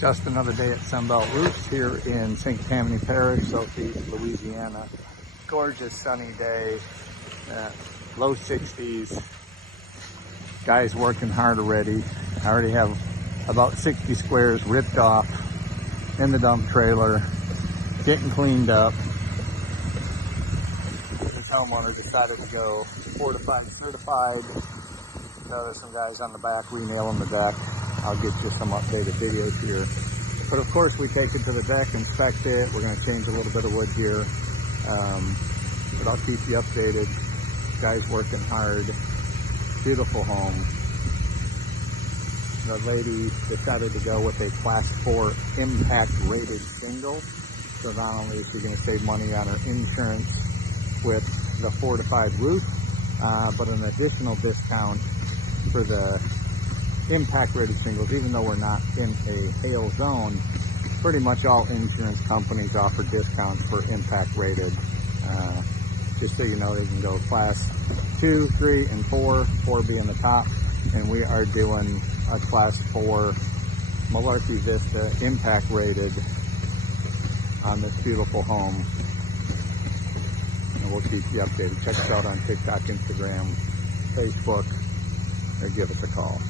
Just another day at Sunbelt Roofs here in St. Tammany Parish, southeast Louisiana. Gorgeous sunny day, low 60s. Guys working hard already. I already have about 60 squares ripped off in the dump trailer, getting cleaned up. This homeowner decided to go Fortified certified. There's some guys on the back renailing the deck. I'll get you some updated videos here. But of course we take it to the deck, inspect it. We're going to change a little bit of wood here. But I'll keep you updated. Guys working hard. Beautiful home. The lady decided to go with a Class 4 impact rated shingle. So not only is she going to save money on her insurance with the Fortified roof, but an additional discount for the impact rated shingles. Even though we're not in a hail zone, pretty much all insurance companies offer discounts for impact rated. Just so you know, they can go Class 2, 3, and 4, 4 being the top, and we are doing a Class 4 Malarkey Vista impact rated on this beautiful home. And we'll keep you updated. Check us out on TikTok, Instagram, Facebook, or give us a call.